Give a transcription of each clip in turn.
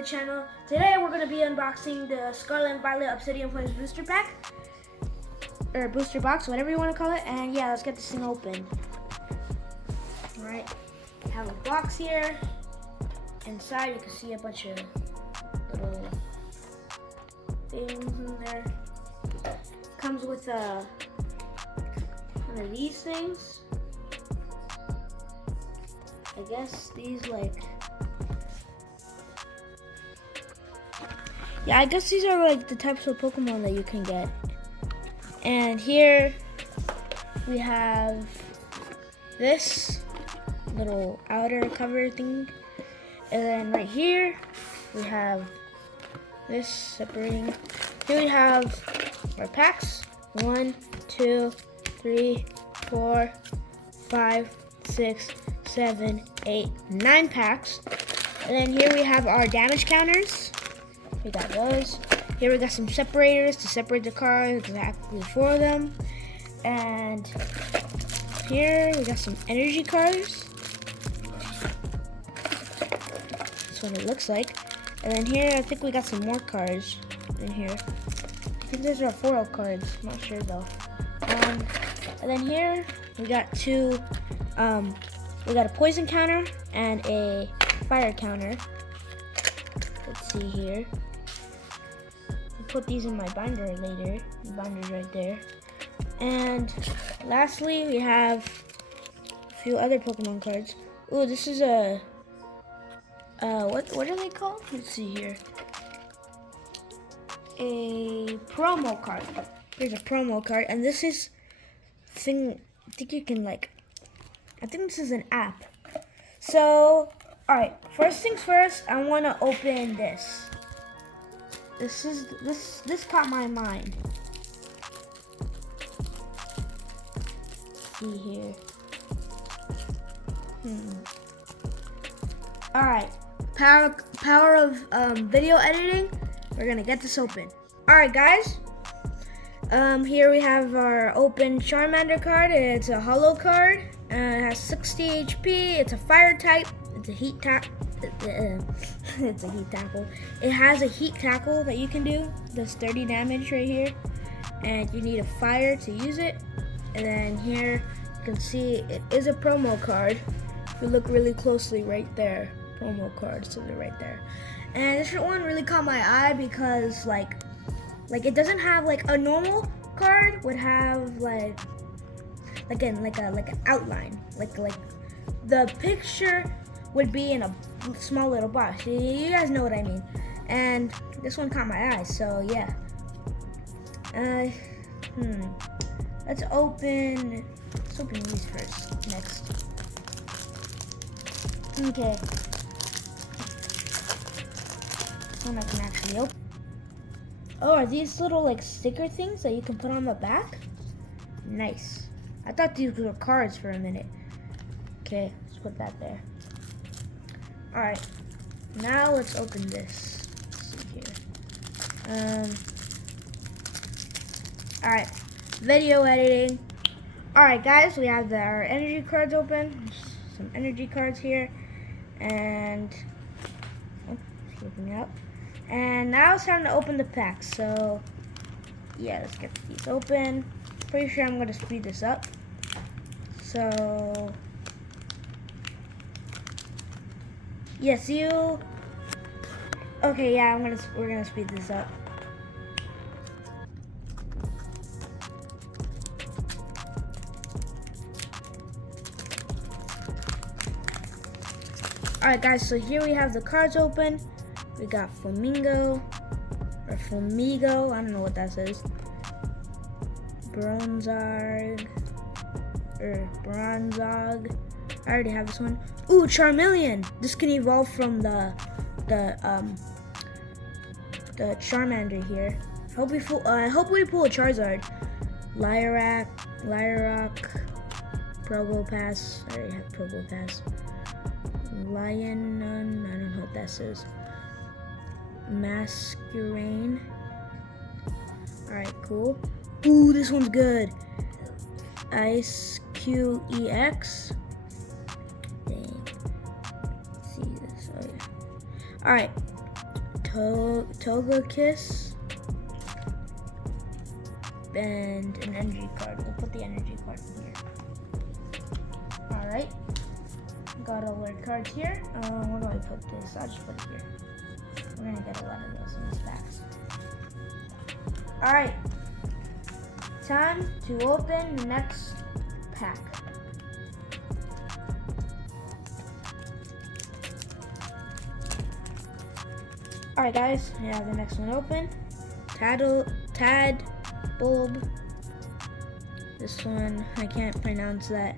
the channel. Today we're going to be unboxing the Scarlet&Violet Obsidion Flames booster pack. Or booster box, whatever you want to call it. And yeah, let's get this thing open. Alright, we have a box here. Inside you can see a bunch of little things in there. Comes with one of these things. I guess these I guess these are like the types of Pokemon that you can get. And here we have this little outer cover thing. And then right here we have this separating. Here we have our packs. 1, 2, 3, 4, 5, 6, 7, 8, 9 packs. And then here we have our damage counters. We got those. Here we got some separators to separate the cards, exactly 4 of them. And here we got some energy cards. That's what it looks like. And then here I think we got some more cards in here. I think those are foil cards. I'm not sure though. And then here we got two. We got a poison counter and a fire counter. Let's see here. I'll put these in my binder later. The binder's right there. And lastly, we have a few other Pokemon cards. Ooh, this is a what are they called? Let's see here. A promo card. Here's a promo card, and this is thing. I think you can I think this is an app. So, all right. First things first, I want to open this. This caught my mind. Let's see here. All right. Power of video editing. We're gonna get this open. All right, guys. Here we have our open Charmander card. It's a holo card. It has 60 HP. It's a fire type. It's a heat it's a heat tackle. It has a heat tackle that you can do. Does 30 damage right here. And you need a fire to use it. And then here you can see it is a promo card. If you look really closely right there. Promo cards, so they're right there. And this one really caught my eye because it doesn't have a normal card would have an outline. Like the picture would be in a small little box. You guys know what I mean. And this one caught my eye, so yeah. Let's open these first. Next. Okay. This one I can actually open. Oh, are these little sticker things that you can put on the back? Nice. I thought these were cards for a minute. Okay, let's put that there. Alright. Now let's open this. Let's see here. Alright. Video editing. Alright guys, we have our energy cards open. There's some energy cards here. And slipping out. And now it's time to open the packs. So yeah, let's get these open. Pretty sure I'm gonna speed this up. So yes, okay, yeah, we're gonna speed this up. Alright guys, so here we have the cards open. We got Flamingo, or Flamigo, I don't know what that says. Bronzog. I already have this one. Ooh, Charmeleon. This can evolve from the Charmander here. I hope we pull a Charizard. Lyrak, Probopass. I already have Probopass. Lion, I don't know what that says. Masquerain. Alright, cool. Ooh, this one's good. Ice QEX. Dang. Let's see this. Oh yeah. Alright. Togekiss, and an energy card. We'll put the energy card in here. Alright. Got all our cards here. Where do I put this? I'll just put it here. We're gonna get a lot of those in this pack. Alright. Time to open the next pack. Alright guys, I have the next one open. Tad Bulb. This one, I can't pronounce that.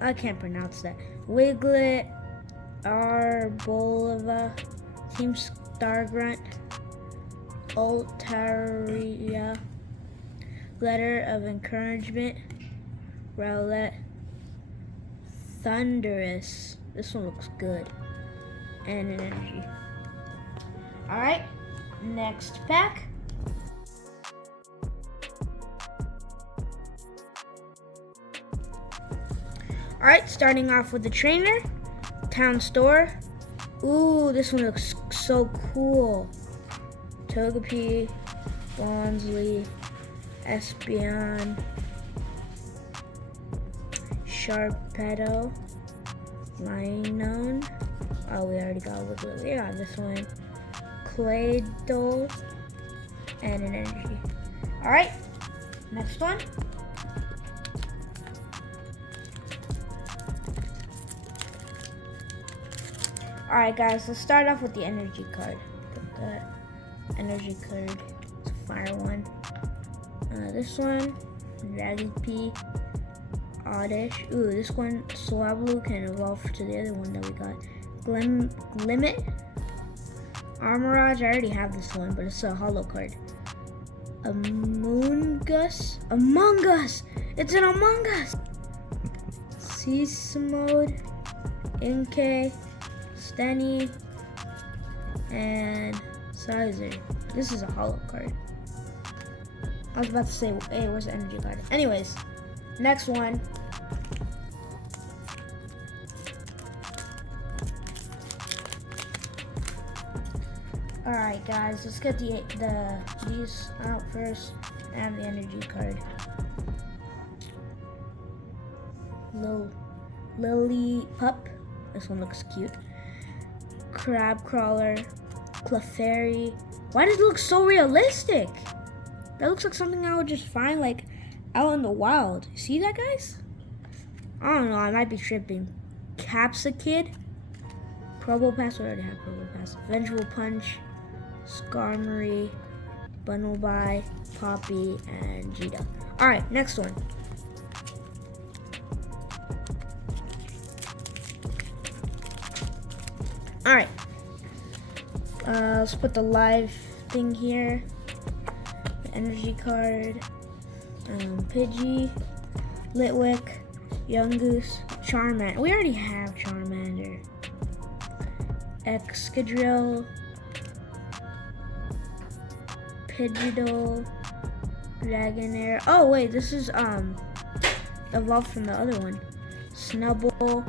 I can't pronounce that. Wiglet, Arboleva, Team Stargrunt, Altaria, Letter of Encouragement, Rowlet, Thunderous. This one looks good. And an energy. Alright, next pack. Alright, starting off with the trainer, Town Store. Ooh, this one looks so cool. Togepi, Bonsley, Espeon, Sharpedo, Lionone. Oh, we already got Wiglet. We got this one. Claydol, and an energy. Alright, next one. Alright guys, let's start off with the energy card. Put the energy card, it's a fire one. This one, Raggedy, Oddish. Ooh, this one, Swablu can evolve to the other one that we got. Limit, Armorage, I already have this one, but it's a holo card. Among Us, it's an Among Us. Seismode, Inkay, Stenny, and Sizer. This is a holo card. I was about to say, hey, where's the energy card? Anyways, next one. Alright guys, let's get these out first, and the energy card. Lily Pup, this one looks cute. Crabcrawler, Clefairy. Why does it look so realistic? That looks like something I would just find like out in the wild. See that, guys? I don't know, I might be tripping. Capsakid, Probopass, we already have Probopass. Vengeful Punch, Skarmory, Bunnelby, Poppy, and Jita. Alright, next one. Alright. Let's put the live thing here. The energy card. Pidgey, Litwick, Yungoos, Charmander. We already have Charmander. Excadrill, Pidgeotto, Dragonair. Oh wait, this is evolved from the other one. Snubbull,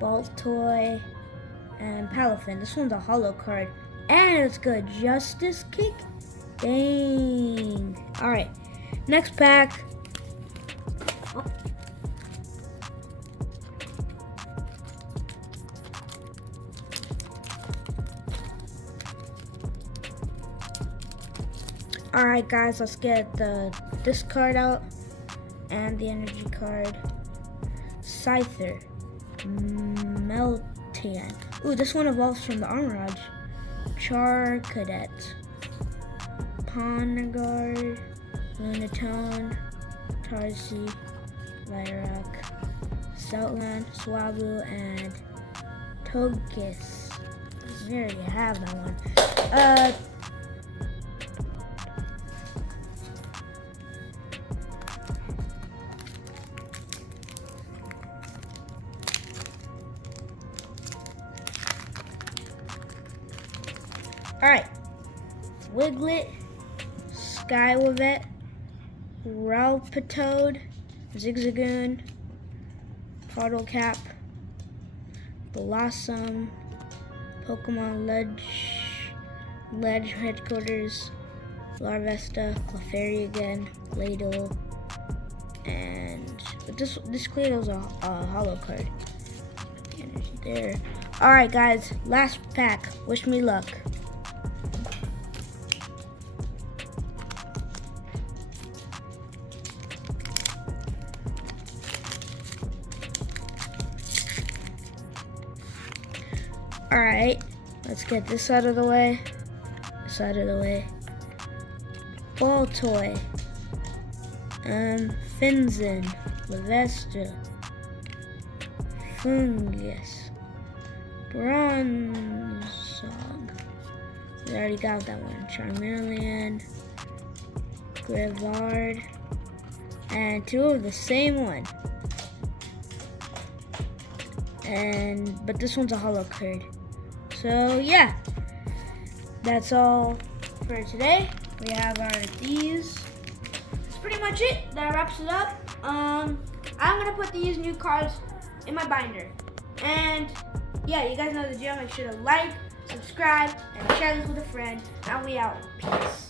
Baltoy, and Palafin. This one's a holo card, and it's good. Justice Kick. Dang. All right, next pack. Alright guys, let's get this card out and the energy card. Scyther, Meltan. Ooh, this one evolves from the Armorage. Charcadet, Ponegard, Lunatone, Tarsi, Lyrak, Stoutland, Swablu, and Togekiss. We already have that one. Alright, Wiglet, Skywavet, Ralpitoad, Zigzagoon, Puddlecap, Blossom, Pokemon Ledge Headquarters, Larvesta, Clefairy again, Claydol, but this Claydol's a hollow card. Energy there. All right, guys, last pack. Wish me luck. All right, let's get this out of the way. This out of the way. Ball Toy. Finzen, Lavesta, Fungus, Bronzong. We already got that one. Charmeleon, Grevard, and two of the same one. But this one's a hollow card. So yeah, that's all for today. We have our these. That's pretty much it. That wraps it up. I'm gonna put these new cards in my binder. And yeah, you guys know the drill. Make sure to like, subscribe, and share this with a friend. And we out. Peace.